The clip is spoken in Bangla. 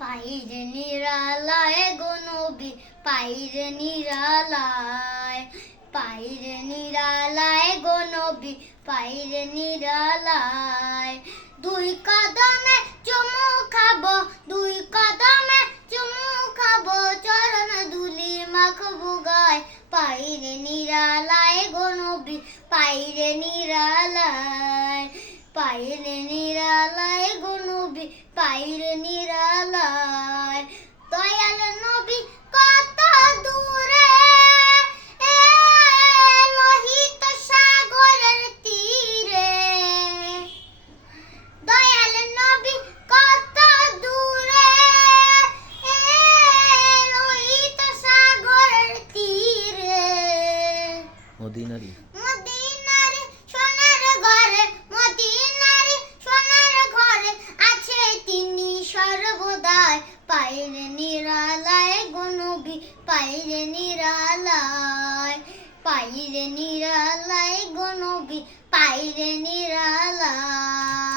পাইরে নিরালায় গো নবী, পাইরে নিরালায়, পাইরে নিরালায় গো নবী, পাইরে নিরালায়। দুই কদমে চুমু খাবো, দুই কদমে চুমু খাবো, চরণ ধুলি মাখবো গায়। পাইরে নিরালায় গো নবী, পাইরে নিরালায়, পাইরে নিরালায় গো নবী, পাইরে নিরালায়। দয়াল নবী কত দূরে, লোহিত সাগরের তীরে। দয়াল নবী কত দূরে, লোহিত সাগরের তীরে। মদিনারি মদিনার সোনার ঘরে, মদিনার সোনার ঘরে আছে তিনি সর্বদাই। পাইরে নিরালায় গো নবী, পাইরে নিরালায়, পাইরে নিরালায় গো নবী, পাইরে নিরালায়।